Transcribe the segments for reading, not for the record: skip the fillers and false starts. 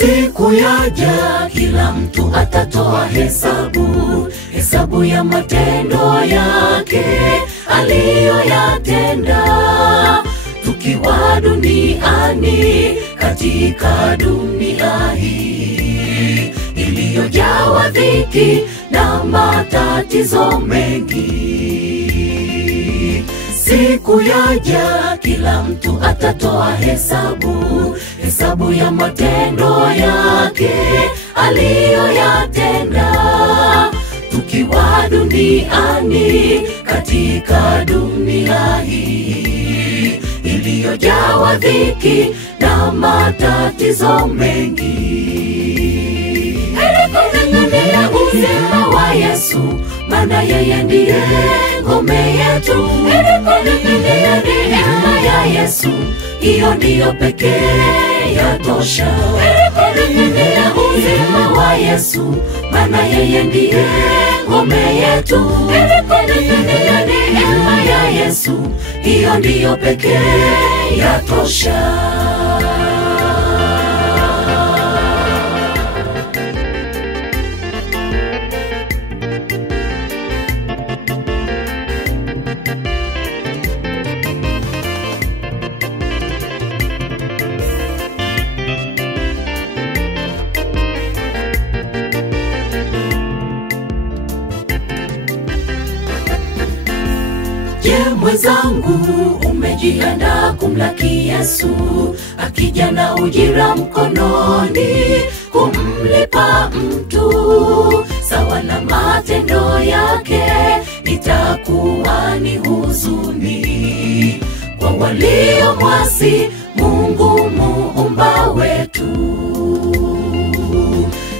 Siku yaja kila mtu atatoa hesabu ya matendo yake aliyoyatenda. Tukiwa duniani, katika dunia hii iliyojawa dhiki na matatizo mengi. Siku yaja kila mtu atatoa hesabu ya matendo yake aliyoyatenda. Tukiwa duniani, katika dunia hii iliyojawa dhiki na matatizo mengi. Helikung'ang'ania uzima wa Yesu, maana yeye ndiye ngome yetu. Helikung'ang'ania neema ya Yesu, hiyo ndiyo pekee yatosha. Helikung'ang'ania uzima wa Yesu, maana yeye ndiye ngome yetu. Helikung'ang'ania neema ya Yesu, hiyo ndiyo pekee yatosha. Je, mwenzangu, umejiandaa kumlaki Yesu akija na ujira mkononi, kumlipa mtu sawa na matendo yake? Itakuwa ni huzuni kwa waliomwasi Mungu muumba wetu.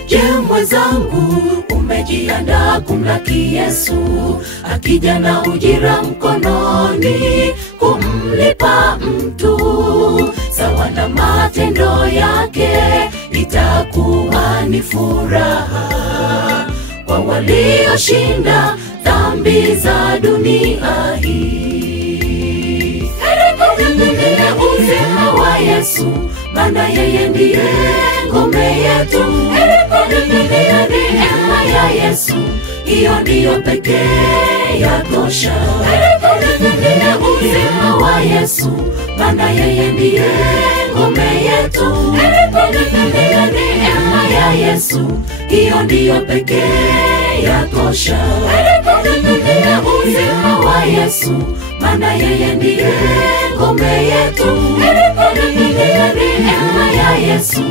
Je, mwenzangu, umejiandaa kumlaki Yesu akija na ujira mkononi, kumlipa mtu sawa na matendo yake? Itakuwa ni furaha kwa walioshinda dhambi za dunia hii. Helikung'ang'ania uzima wa Yesu, maana yeye ndiye ngome yetu. Helikung'ang'ania neema ya Yesu, hiyo ndiyo pekee yatosha. Helikung'ang'ania uzima wa Yesu, maana yeye ndiye ngome yetu. Helikung'ang'ania neema ya Yesu, hiyo ndiyo pekee yatosha. Helikung'ang'ania uzima wa Yesu, maana yeye ndiye ngome yetu. Helikung'ang'ania neema ya Yesu,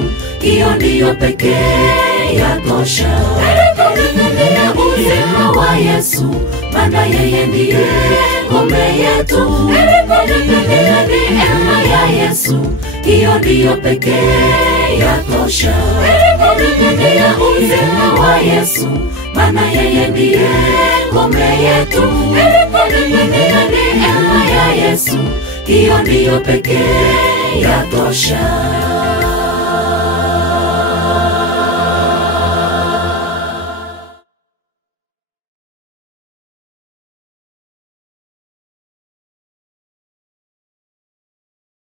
hiyo ndiyo pekee yatosha. Helikung'ang'ania uzima wa Yesu, maana yeye ndiye ngome yetu. Helikung'ang'ania neema ya Yesu, hiyo ndiyo pekee yatosha. Helikung'ang'ania uzima wa Yesu, maana yeye ndiye ngome yetu. Helikung'ang'ania neema ya Yesu, hiyo ndiyo pekee yatosha.